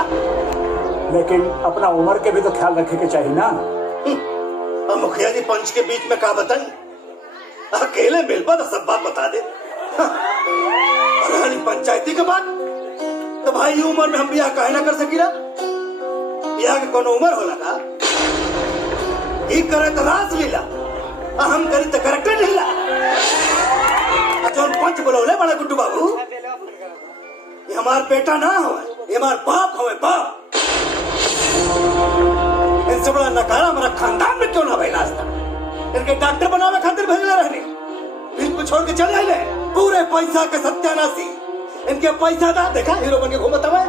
बोला। लेकिन अपना उम्र के भी तो ख्याल रखे के चाहिए ना। मुखिया जी पंच के बीच में का बताई, अकेले मिलबा तो सब बात बता दे। पंचायती के बाद तो भाई उम्र में हम ब्याह काहे ना कर सकी ना। ब्याह के कोनो उम्र होला का? ई करे तो रास लीला, हम करी तो करेक्टर लीला। जौन पंच बोलौले बड़ा गुड्डू बाबू, ये हमार बेटा ना हो, ये हमार बाप हो, बाप। इनसे बड़ा नकारा हमारा खानदान में क्यों ना भाई नाश्ता। इनके डॉक्टर बनावे खातिर भेजले रहने, बीच में छोड़ के चले आए पूरे पैसा के सत्यानाशी। इनके पैसा दा देखा हीरो बन के घूमत हवे,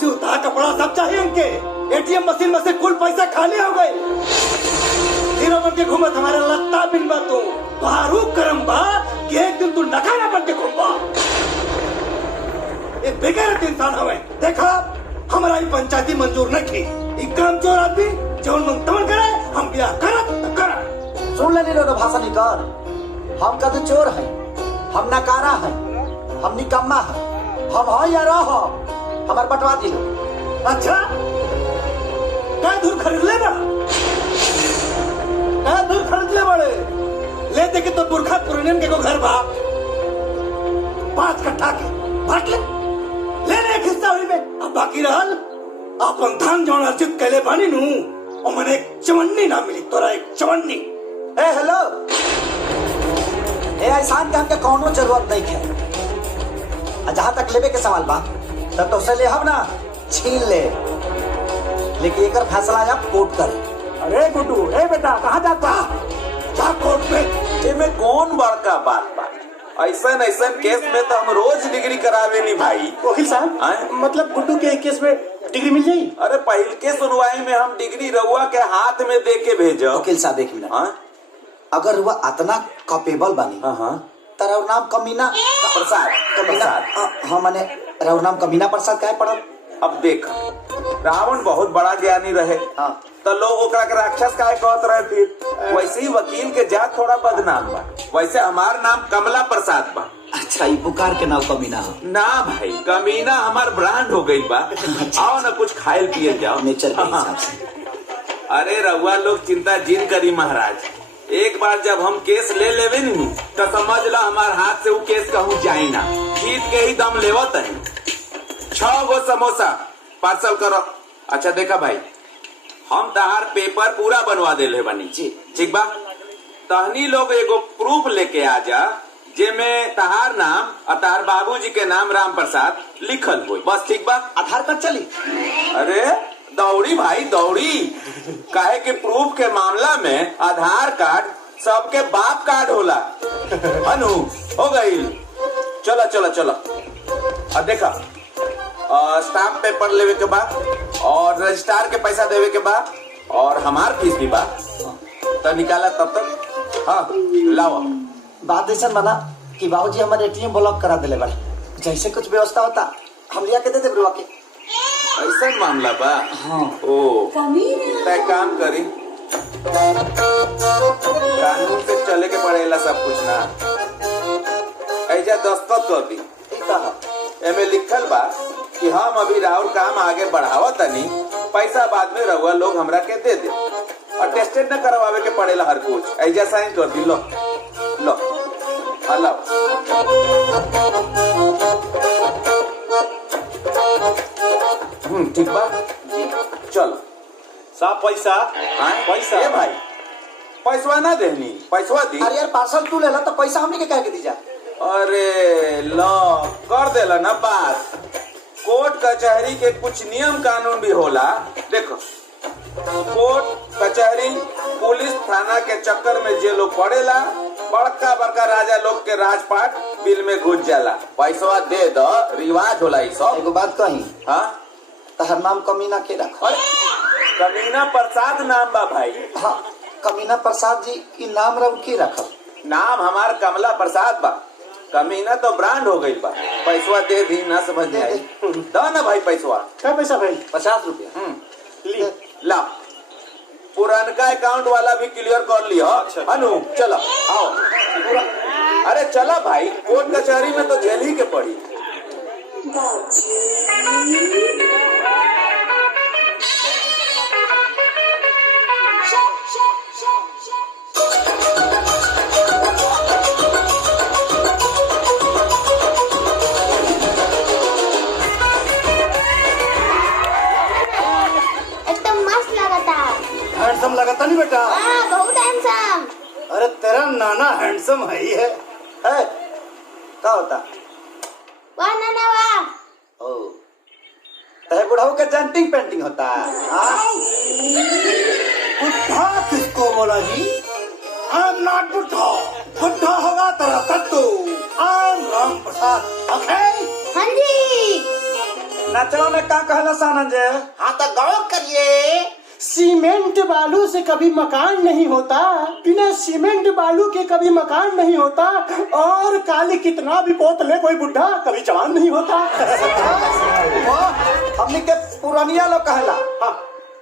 जूता कपड़ा सब चाहिए इनके। एटीएम मशीन में से कुल पैसा खाली हो गए। हीरो बन के घूमत हमारे लत्ता बिन बा तू बारू करम बा कि एक दिन तू नकारा बन के घूमबा। ये बेगैरत इंसान हवे। देखा हमारा ही पंचायती मंजूर नहीं थी। एक काम चोर आदमी जौन मन तमन करे, हम ब्याह करत त करत। सुन ले लो भाषा निकाल। हम कद चोर है, हम नकारा है, हम निकम्मा है, हम है या रह हमार बटवा दिलो। अच्छा क्या दूर खरीद ले बड़ा, क्या दूर खरीद ले बड़े। ले दे के तो बुरखा पुरनियन के को घर बा 5 कट्ठा के बांट ले एक हिस्सा हुई में। अब बाकी रहल अपन धान जौन अर्जित कैले बानी नू, और मैंने एक चवन्नी ना मिली तोरा, एक चवन्नी। ए हेलो, ए एहसान के हमके कौनो जरूरत नहीं है। जहाँ तक लेवे के सवाल बा तब तो ले हम ना छीन ले, लेकिन एक फैसला आप कोर्ट करे। अरे गुड्डू, ए बेटा कहाँ जाता? जा कोर्ट में। इनमें कौन बड़का बात बा? ऐसा केस में तो हम रोज डिग्री करावे नहीं भाई। वकील साहब, मतलब गुड्डू के केस में डिग्री मिल जाये? अरे पहल के सुनवाई में हम डिग्री रउआ के हाथ में दे के भेजो। वकील साहब एक मिनट, अगर रुआ इतना कैपेबल बनी तो नाम कमीना प्रसाद, हाँ माने राउर नाम कमीना प्रसाद काहे पड़ल? अब देख, रावण बहुत बड़ा ज्ञानी रहे, तो लोग ओकरा के राक्षस काहे कहत रहे। फिर वैसे ही वकील के जात थोड़ा बदनाम बा। वैसे हमार नाम कमला प्रसाद बा। अच्छा, ये पुकार के नाम कमीना है ना भाई, कमीना हमार ब्रांड हो गई बा। आओ ना कुछ खाए पिए जाओ नेचर के हिसाब से। अरे रउआ लोग चिंता जिन करी महाराज। एक बार जब हम केस ले लेवे नी तो समझ लो हमार हाथ से वो केस कहूँ जाए ना। जीत के ही दम लेवत है। 6 गो समोसा पार्सल करो। अच्छा देखा भाई, हम तहार पेपर पूरा बनवा देले बनी। ठीक बा, तहनी लोग एगो प्रूफ लेके आ जा जेमे तहार नाम और तहार बाबूजी के नाम राम प्रसाद लिखल हो। बस ठीक बा। आधार कार्ड चली? अरे दौड़ी भाई दौड़ी, काहे के प्रूफ के मामला में आधार कार्ड सबके बाप कार्ड होला। अनु हो गई। चलो चलो चलो। अब देखा, स्टाम्प पेपर लेवे के बाद और रजिस्ट्रार के पैसा देवे के बाद और हमार फीस भी बा तो निकाला तब तक। हाँ लाओ। बात ऐसा बना कि बाबूजी हमारे एटीएम ब्लॉक करा दिले बड़े, जैसे कुछ व्यवस्था होता हम लिया के दे दे बुआ के। ऐसा मामला बा? हाँ। ओ तय काम करी, कानून से चले के पड़ेला सब कुछ ना। ऐजा दस्तखत कर दी। एमे लिखल बा कि हम अभी राउर काम आगे बढ़ावा तनी, पैसा बाद में रहुआ लोग हमरा के दे दे और टेस्टेड न करवावे के पड़ेला हर कुछ। ऐजा साइन कर दी। लो लो अल्लाह। ठीक बा जी, चलो। साहब पैसा पैसा ए भाई, पैसवा ना देनी, पैसवा दी। अरे यार पार्सल तू ले ला तो पैसा हमने के कह के दी जा। अरे लो कर देला ना बात। कोर्ट कचहरी के कुछ नियम कानून भी होला। देखो, कोर्ट कचहरी पुलिस थाना के चक्कर में जे लोग पड़ेला, बड़का बड़का राजा लोग के राजपाट बिल में घुस जाला। पैसवा दे दो, रिवाज होला ई सब। एगो बात कही, हाँ तहर नाम कमीना के रख। अरे कमीना प्रसाद नाम बा भाई। हाँ, कमीना प्रसाद जी की नाम रव की रखल? नाम हमार कमला प्रसाद बा, कमीना तो ब्रांड हो गई बा। पैसवा दे दी ना समझ में आई। दो ना भाई पैसवा। क्या पैसा भाई? 50 रुपया। ली ला। पुरानका अकाउंट वाला भी क्लियर कर लियो। अनु चलो आओ। अरे चला भाई, कोर्ट कचहरी में तो जेल ही के पड़ी। रानी बेटा। हाँ, बहुत हैंडसम। अरे तेरा नाना हैंडसम है ही है। क्या होता? वाह नाना वाह। ओ तय बुढ़ाऊ के जंटिंग पेंटिंग होता है। हाँ? बुढ़ा किसको बोला जी? आई एम नॉट बुढ़ा। बुढ़ा होगा तेरा कद्दू। I am Ram Prasad. ओके? हाँ जी। नचलो में का कहला सानंद जे? हाँ तो गौर करिए, सीमेंट बालू से कभी मकान नहीं होता, बिना सीमेंट बालू के कभी मकान नहीं होता, और काली कितना भी पोत ले कोई बुढ़ा कभी जवान नहीं होता। हमनी के पुरानिया लोग कहला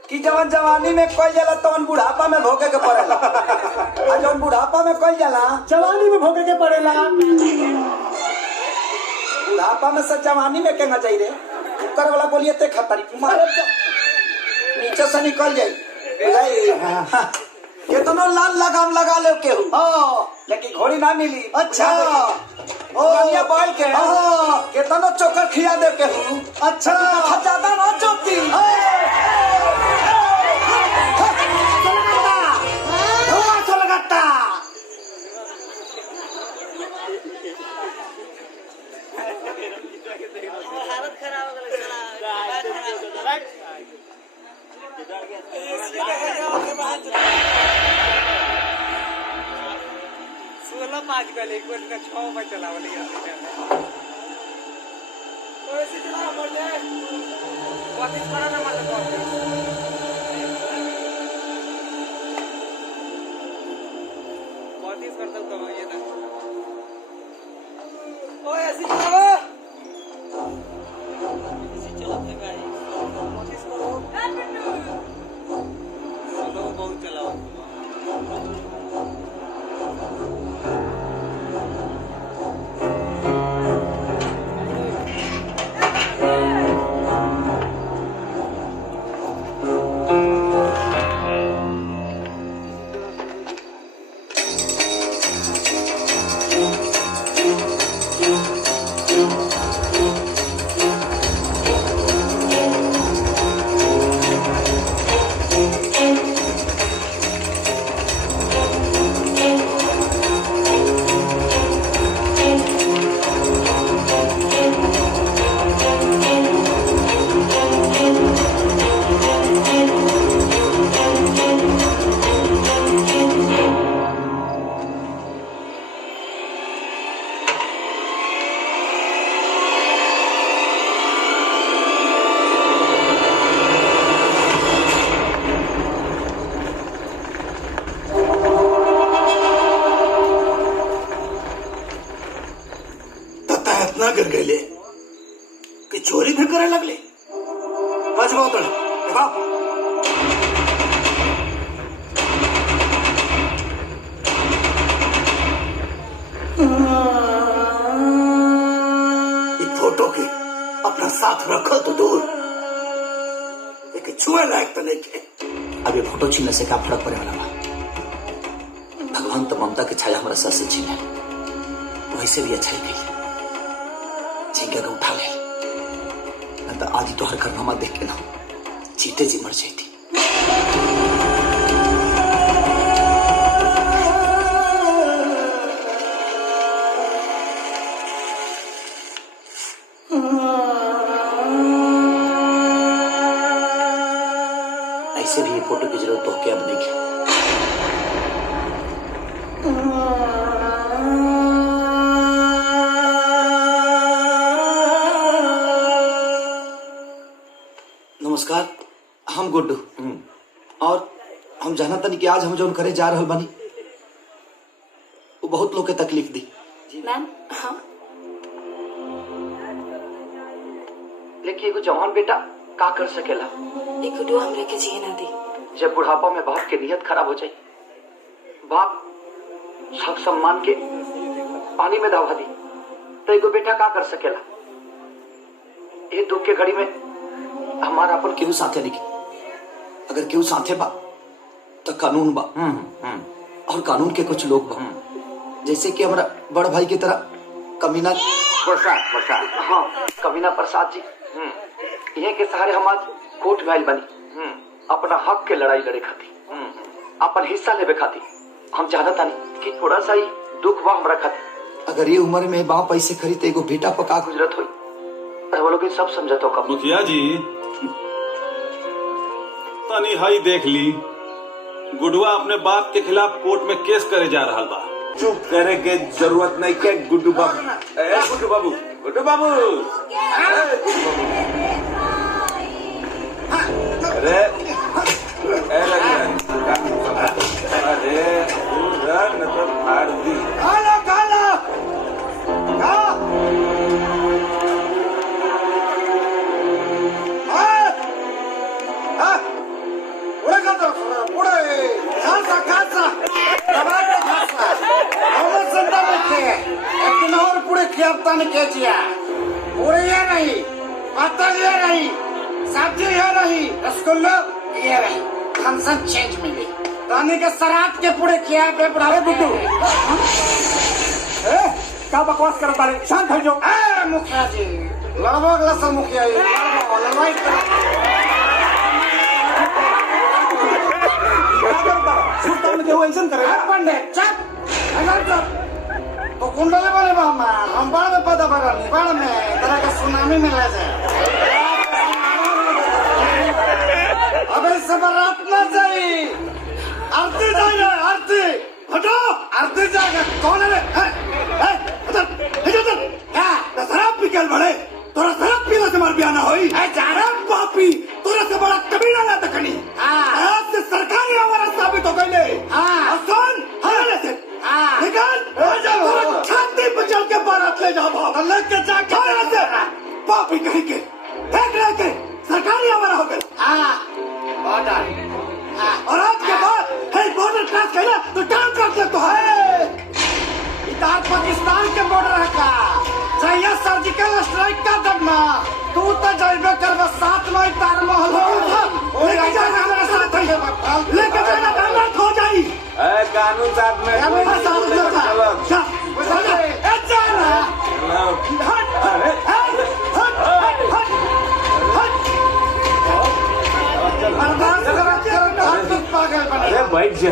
कि जवन जवानी में कोई जाला तवन बुढ़ापा में भोगे के पड़ेला, और जवन बुढ़ापा में कोई जाला जवानी में भोगे के पड़ेला। बुढ़ापा में से जवानी में केना जाई रे? कुकर वाला बोलिए ते खतरी मारे नीचे से निकल जाई। कितनो लाल लगाम लगा ले केहू, लेकिन घोड़ी ना मिली। अच्छा। बढ़िया बैल के कितनो चोकर खिया दे केहू। अच्छा। ज्यादा ना चोती। गिर गए कि चोरी भी करे लगले। एक फोटो के अपना साथ रखो तो दूर, एक छुए लायक तो नहीं के। अब ये फोटो छीनने से क्या फर्क पड़े वाला बा? भगवान तो ममता के छाया हमारा सर से छीने, वैसे भी अच्छा ही गई झींगे को उठा ले। मैं तो आज ही तो हर करनामा देख के ना चीते जी मर जाती। ऐसे भी ये फोटो की जरूरत तो क्या अब नहीं है। नमस्कार, हम गुड्डू और हम जाना तनी कि आज हम जो करे जा रहल बानी वो बहुत लोग के तकलीफ दी। मैम हाँ, लेकिन एगो जवान बेटा का कर सकेला? एक गुड्डू हमरे के जिए ना दी। जब बुढ़ापा में बाप के नियत खराब हो जाए, बाप सब सम्मान के पानी में दबा दी, तो एगो बेटा का कर सकेला? ये दुख के घड़ी में हमारा अपन केहू साथे नहीं, अगर केहू साथे बा तो कानून बा। और कानून के कुछ लोग बा, जैसे कि हमारा बड़ भाई की तरह कमीना प्रसाद। हाँ, कमीना प्रसाद जी, ये के सहारे हम आज कोर्ट में आइल बनी अपना हक के लड़ाई लड़े खातिर। अपन हिस्सा लेवे खाती हम चाहता नहीं कि थोड़ा सा ही दुख बा हमरा खाती। अगर ये उम्र में बाप पैसे खरीदे एगो बेटा पर का गुजरत हुई वो लोग सब समझत हो कब। मुखिया जी तनी हई देख ली, गुडुआ अपने बाप के खिलाफ कोर्ट में केस करे जा रहा बा। चुप करे के जरूरत नहीं के गुड्डू बाबू। गुड्डू बाबू, गुड्डू बाबू, अरे अरे न फाड़ दी। काला काला पुढे करतो पुढे खासा खासा पुढे खेळताना खेचिया पुढे ये नहीं पत्ता ये नहीं सब्जी ये नहीं रसगुल्ला ये नहीं थम्सन चेंज मिली रानी के शराब के पुढे किया पे बढ़ावे बुड्डू क्या बकवास करता है? शांत हो जाओ। मुखिया जी लड़वा गला सब मुखिया जी लड़वाई पंडित चुप तो कुंडले वाले बाबा हम बाढ़ में पता पड़ा नहीं बाढ़ में तरह का सुनामी में ले जाए अब इससे बारात ना जाए आरती जाएगा आरती हटो आरती जाएगा कौन है शराब पी कल बड़े तोरा शराब पीला से मार बियाना होई पापी तोरा से बड़ा कबीला ना तकनी आज से सरकारी हमारा साबित हो गई आसान हमारे से निकाल छाती पे चल के बारात ले जाओ लेके जा से पापी कहीं के देख रहे के सरकारी हमारा हो गए और आज के बाद है बॉर्डर क्रॉस किया तो टाइम क्रॉस ले तो है इधर पाकिस्तान के बॉर्डर है का चाहिए सर्जिकल स्ट्राइक का दबना तू तो जाइबे कर बस साथ में तार महल लेके जाना मेरे साथ है लेके जाना बर्बाद हो जाई कानून साथ में मेरे साथ चलो जा ए जाना पागल बने अरे बैठ जा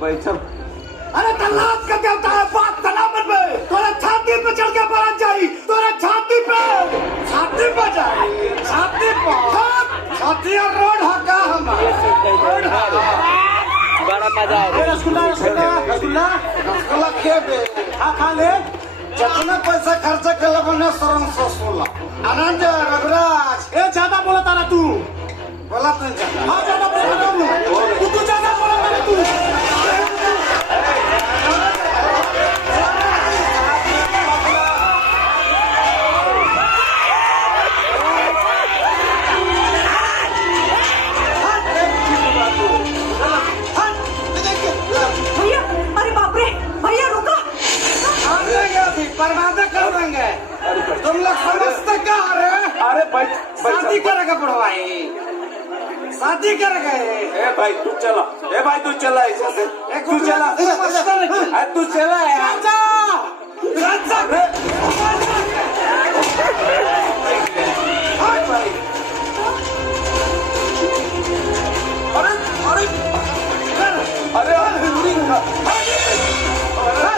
बैठ। अरे तलाश का क्या होता है बात तलाबत में तोरा छाती पे चढ़ के बारात जाई तोरा छाती पे जाई छाती पे छाती और रोड हका हमारा बड़ा मजा आया। रसगुल्ला रसगुल्ला रसगुल्ला रसगुल्ला खेबे खा ले। जितना पैसा खर्चा कर बने सरम ससुला आनंद रघुराज ए ज्यादा बोला तारा तू बोला तो हाँ ज्यादा बोला तू ज्यादा बोला तारा तू। बर्बाद कर देंगे तुम लोग समझते क्या अरे भाई शादी करेगा पढ़वाई शादी करेगा ए भाई तू चला ए भाई तू चला ऐसे से तू चला तू चला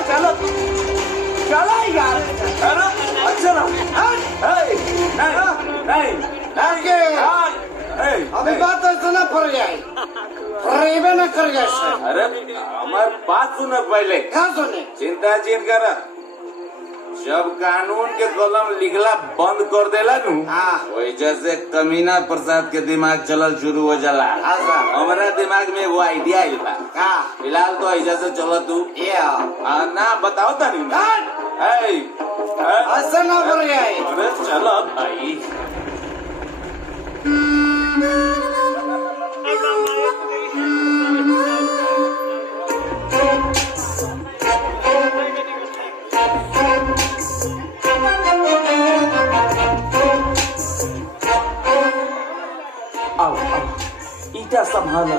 चलो चला यार अच्छा अभी बात ऐसा ना फर जाए फरेबे ना कर गए। अरे हमार बात सुन पहले क्या सुने चिंता जिन कर जब कानून के कलम लिखला बंद कर देला नु वैसे से कमीना प्रसाद के दिमाग चलल शुरू हो जाला। हमारा दिमाग में वो आइडिया आइल बा फिलहाल तो ऐसा से चलो तू ना बताओ तानी ऐसा ना कर जाए। अरे चलो भाई आओ ईटा संभाल।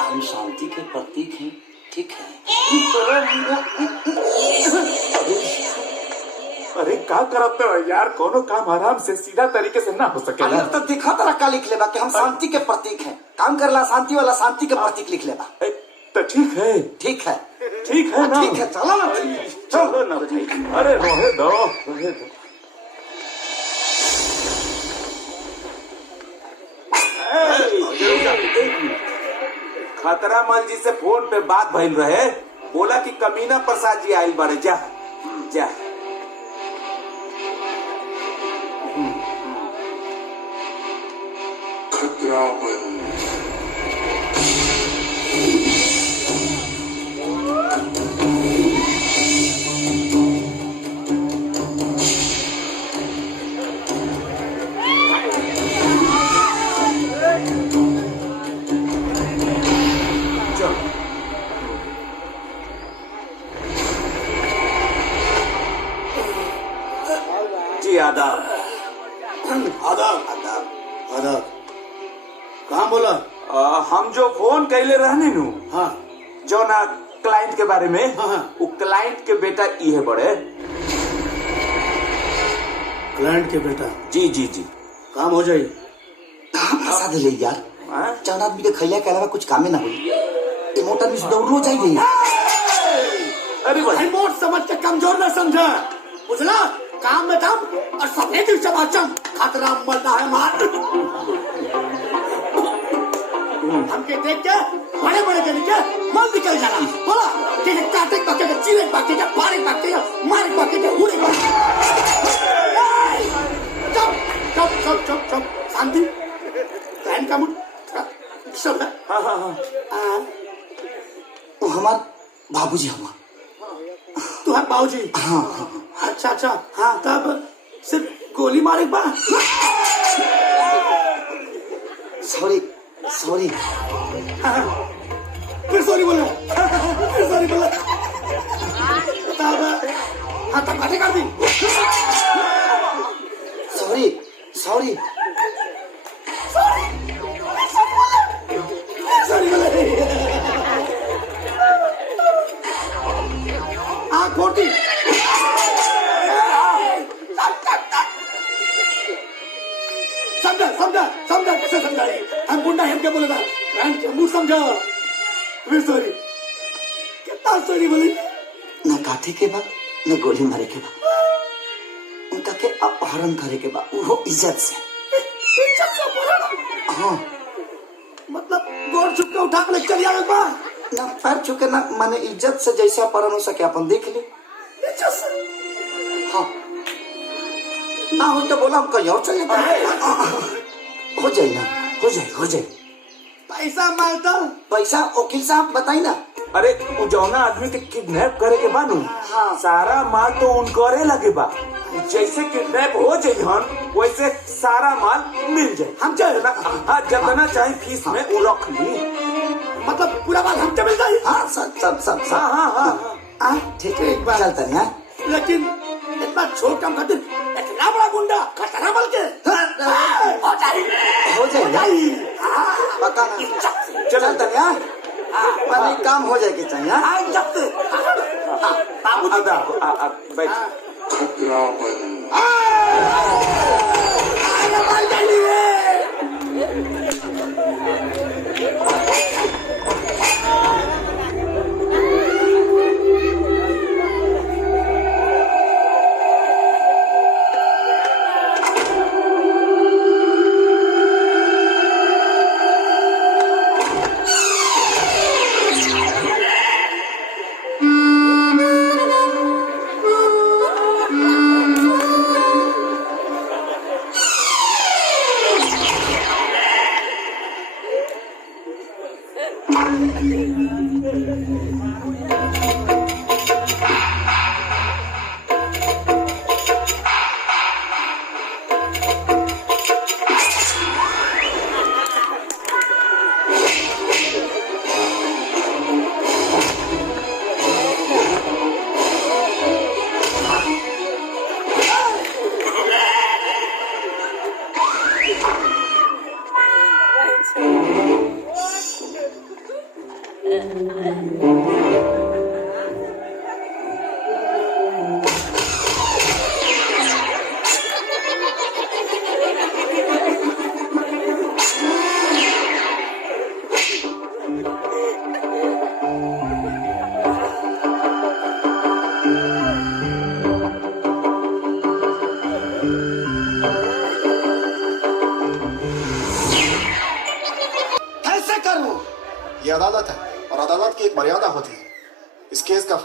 हम शांति के प्रतीक हैं ठीक है। अरे का करते हो यार, कोनो काम आराम से सीधा तरीके से ना हो सकेला। तो दिखा तरह का लिख लेबा कि हम शांति के प्रतीक हैं, काम करला शांति वाला शांति के प्रतीक लिख लेबा। तो ठीक है ठीक है ठीक है ना, ठीक है, चलो ना चलो ना भाई। अरे रोहे दो रोहे दो। खतरा मल जी से फोन पे बात भइल रहे, बोला कि कमीना प्रसाद जी आइल बारे, जा जा। जी आदाब। आदाब आदाब आदाब। कहाँ बोला? हम जो फोन कैले रहने नु, हाँ जो ना क्लाइंट के बारे में, हाँ। वो क्लाइंट के बेटा ये बड़े। क्लाइंट के बेटा? जी जी जी, काम हो जाए। कहाँ फंसा दिले यार, हाँ? चार आदमी के खैया के अलावा कुछ कामे ना हुई। ये मोटर में दौड़ रो जाएगी। अरे भाई रिमोट समझ के कमजोर न समझा, बुझला? काम में दम और सफेद चमाचम, खतरा मरना है मार। हमके देख के बड़े बड़े के नीचे मन निकल जाना। बोला कि काटे पके चीरे पके पारे पके मारे पके उड़े पके। चुप चुप चुप चुप चुप, शांति। क्लाइंट का मूड सब है। हाँ हाँ हाँ। वो हमार बाबूजी हमार। तू है बाबूजी? हाँ हाँ। अच्छा अच्छा, हाँ तब सिर्फ गोली मारे बा। Sorry sorry. फिर सॉरी बोला, फिर सॉरी बोला। तब हाँ तब काटे कर दी। सॉरी सॉरी सॉरी बोला। आँख फोड़ दी। समझा समझा समझा, कैसे समझा? हम गुंडा हम क्या बोलेगा? क्लाइंट के मुंह समझा। फिर सॉरी। कितना सॉरी बोली? न काटे के बाद न गोली मारे के बाद, उनका के अपहरण करे के बाद, वो इज्जत से। इज्जत से अपहरण? हाँ, मतलब गोर छुप के उठा के ले चल आवे बा? ना पैर छुके ना, माने इज्जत से जैसा अपहरण हो सके अपन देख ले। इज्जत से? हाँ, ना हो तो बोला हम कहीं और चले जाते। हो जाए ना, हो जाए हो जाए। पैसा मांगता? पैसा वकील साहब बताई ना। अरे वो जौना आदमी के किडनैप करे के बानू, हाँ। सारा माल तो उनकरे लगे बा। जैसे किडनैप हो जाइहन वैसे सारा माल मिल जाए। हम चल ना? हाँ, जितना चाहे फीस में वो रख ली। मतलब पूरा माल हमसे मिल जाए? हाँ सब सब सब सब। हाँ हाँ हाँ हाँ ठीक है, एक बार चलता है। लेकिन इतना छोट काम खातिर इतना बड़ा गुंडा खतरा बल के हो जाए, हो जाए पता ना। चलता है, माने काम हो जाएगी चाहिए। जब से बाबू बैठ।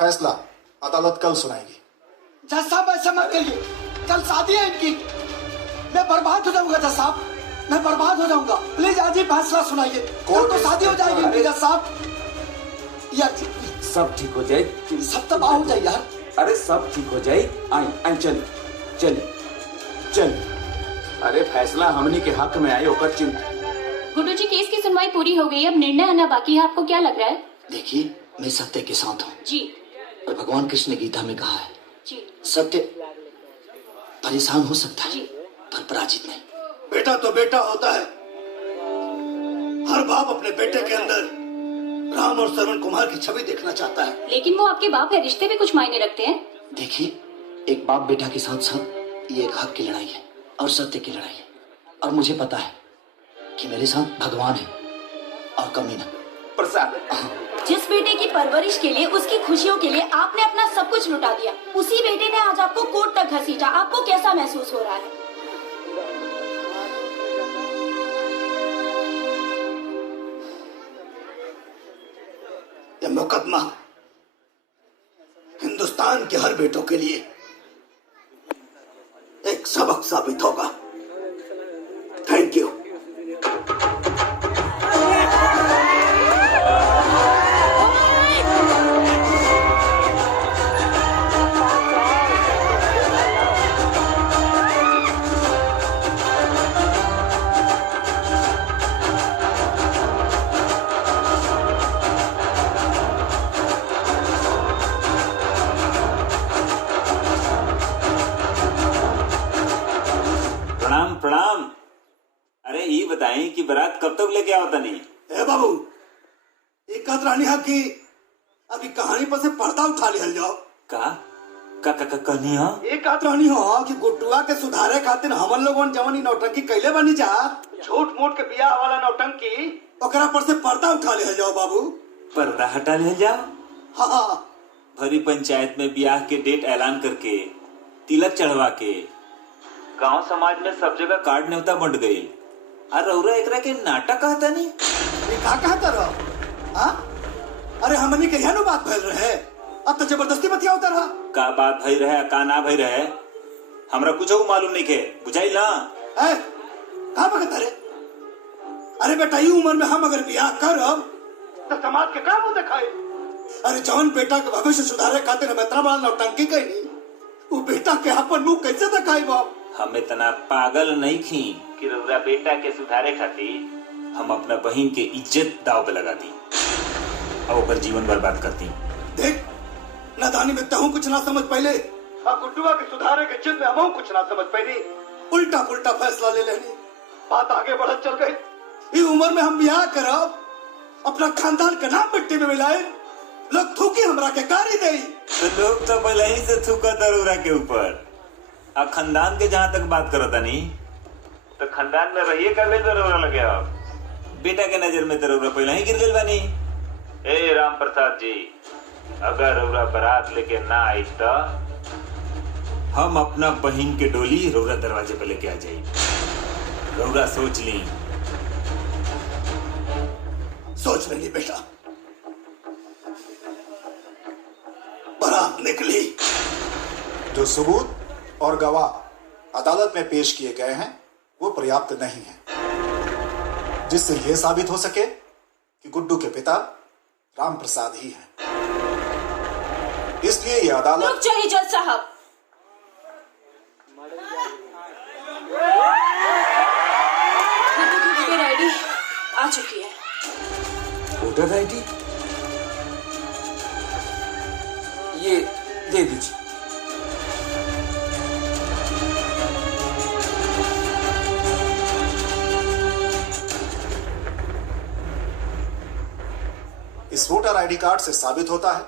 फैसला अदालत कल सुनाएगी। जज साहब ऐसा मत करिए, कल शादी है इनकी, मैं बर्बाद हो जाऊंगा जज साहब, मैं बर्बाद हो जाऊंगा। प्लीज आज ही फैसला सुनाइए, कल तो शादी हो जाएगी इनकी जज साहब। यार सब ठीक हो जाए, सब तबाह हो जाए यार। अरे सब ठीक हो जाए। आई चल चल चल। अरे फैसला हमनी के हक में आए ओकर चिंता। गुड्डू जी, केस की सुनवाई पूरी हो गई, अब निर्णय आना बाकी है, आपको क्या लग रहा है? देखिए, मैं सत्य के साथ हूँ जी। और भगवान कृष्ण ने गीता में कहा है जी, सत्य परेशान हो सकता है जी, पर पराजित नहीं। बेटा तो बेटा होता है। हर बाप अपने बेटे के अंदर राम और श्रवण कुमार की छवि देखना चाहता है। लेकिन वो आपके बाप है, रिश्ते भी कुछ मायने रखते हैं। देखिए, एक बाप बेटा के साथ साथ ये एक हक की लड़ाई है और सत्य की लड़ाई है, और मुझे पता है कि मेरे साथ भगवान है और कमीना प्रसाद। जिस बेटे की परवरिश के लिए, उसकी खुशियों के लिए आपने अपना सब कुछ लुटा दिया, उसी बेटे ने आज आपको कोर्ट तक घसीटा। आपको कैसा महसूस हो रहा है? यह मुकदमा हिंदुस्तान के हर बेटों के लिए एक सबक साबित होगा। Thank you. प्रणाम। अरे ये बताएं कि बारात कब तक लेके आओ तनी? ए बाबू, एक रानी है कि अभी कहानी पर से पर्दा उठा लिया जाओ। कहानी हो? एक रानी हो कि गुड्डुआ के सुधारे खातिर हमन लोगन जवानी नौटंकी कैले बनी जा, झूठ मूठ के बियाह वाला नौटंकी, ओकरा पर से पर्दा उठा लिया जाओ बाबू। पर्दा हटा ले जाओ? हाँ। भरी पंचायत में ब्याह के डेट ऐलान करके, तिलक चढ़वा के, गांव समाज में सब जगह कार्ड न्योता बंट गई। और रौरा एकरा के नाटक कहता नहीं? कहता रहो? अरे हमनी के यहाँ बात भैल रहे, अब तो जबरदस्ती बतिया होता रहा। का बात भई रहे, का ना भई रहे, हमरा कुछ मालूम नहीं के, बुझाई ना? कहा बकता रे? अरे बेटा, ये उम्र में हम अगर ब्याह करब तो समाज के का मुंह दिखाई? अरे जवान बेटा के भविष्य सुधारे खातिर हम इतना बड़ा नौटंकी कही, वो बेटा के अपन मुंह कैसे दिखाई बाप? हम इतना पागल नहीं थी कि रौरा बेटा के सुधारे खातिर हम अपना बहन के इज्जत दाव पे लगा दी और ऊपर जीवन बर्बाद करती। देख, नादानी में तहु कुछ ना समझ पहले, और गुड्डुआ के सुधारे के जिद में हम कुछ ना समझ पहले, उल्टा पुल्टा फैसला ले लेनी, बात आगे बढ़त चल गई। इस उम्र में हम ब्याह करब, अपना खानदान का नाम मिट्टी में मिलाए, लोग थूकी हमरा के कारी दे। तो लोग तो पहले ही से थूका रौरा के ऊपर। अब खानदान के जहाँ तक बात करो तनी, तो खानदान में रहिए कर ले तो रौरा लगे। आप बेटा के नजर में तो रौरा पहले ही गिर गई बानी। ए राम प्रसाद जी, अगर रौरा बारात लेके ना आई तो हम अपना बहन के डोली रौरा दरवाजे पे लेके आ जाये। रौरा सोच ली। सोच लेंगे बेटा। बारात निकली। जो सबूत और गवाह अदालत में पेश किए गए हैं वो पर्याप्त नहीं है, जिससे यह साबित हो सके कि गुड्डू के पिता राम प्रसाद ही हैं। इसलिए यह अदालत। रुक जाइए जज साहब। गुड्डू की वोटर आईडी आ चुकी है। वोटर आईडी ये दे दीजिए। इस वोटर आईडी कार्ड से साबित होता है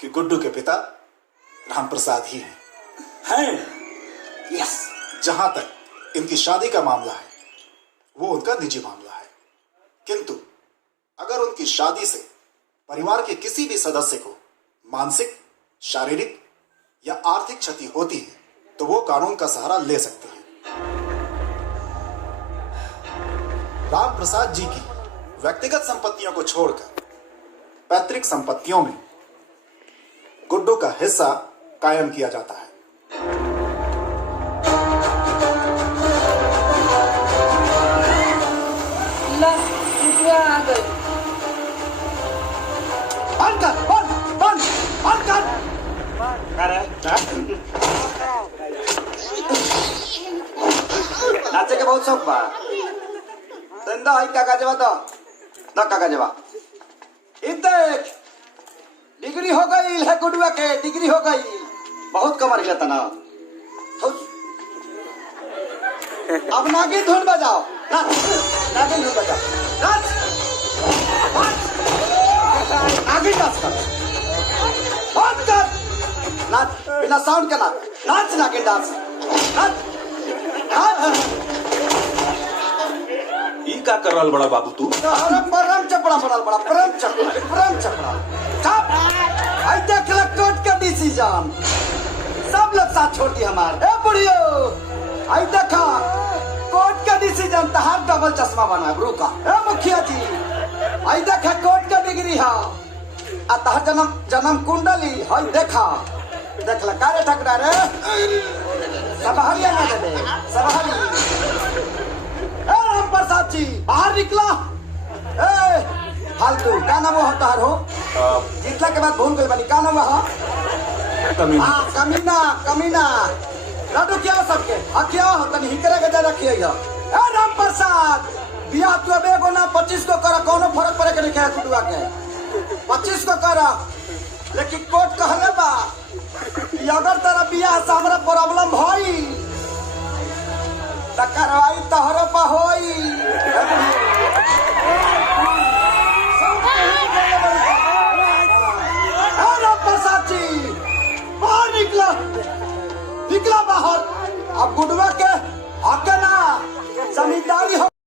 कि गुड्डू के पिता राम प्रसाद ही हैं। यस। जहां तक इनकी शादी का मामला है वो उनका निजी मामला है, किंतु अगर उनकी शादी से परिवार के किसी भी सदस्य को मानसिक, शारीरिक या आर्थिक क्षति होती है तो वो कानून का सहारा ले सकते हैं। राम प्रसाद जी की व्यक्तिगत संपत्तियों को छोड़कर पैतृक संपत्तियों में गुड्डू का हिस्सा कायम किया जाता है। बंद कर, बंद कर। नाचे के बहुत शौक बा। धंधा है कागजवा तो न कागजवा। देख डिग्री हो गई है गुडुआ के, डिग्री हो गई। बहुत कमर गया ना। अब नागिन धुन बजाओ, नागिन धुन बजाओ, नाच नागिन डांस कर, बंद कर, नाच बिना साउंड के नाच, नाच नागिन डांस, नाच नाच। ई का कर रहल बड़ा बाबू तू? अरे परम चपड़ा बनल बड़ा, परम चपड़ा। चुप। आई देख ले कोर्ट का डिसीजन, सब लोग साथ छोड़ दिए हमार। ए बुढ़ियो, आई देखा कोर्ट का डिसीजन, तहार डबल चश्मा बना है ब्रू का। ए मुखिया जी, आई देखा कोर्ट का डिग्री है, आ तहार जन्म कुंडली है। देखा देख ले कारे ठकरा रे, सब हरिया ना दे, सब हरी। राम प्रसाद जी बाहर निकला। फालतू का नाम वो होता हो? जीतला के बाद भूल गई बनी, का नाम वहाँ? कमीना। लड्डू क्या हो सबके? क्या हो तनी हिकरा के दे रखिए। राम प्रसाद बिया तू अब एगो ना 25 को करा, कोनो फर्क पड़े के नहीं क्या कुटुआ के? 25 को करा, लेकिन कोर्ट कहले बा अगर तेरा बिया से हमरा प्रॉब्लम भई त कार्रवाई तोहरो पर होई।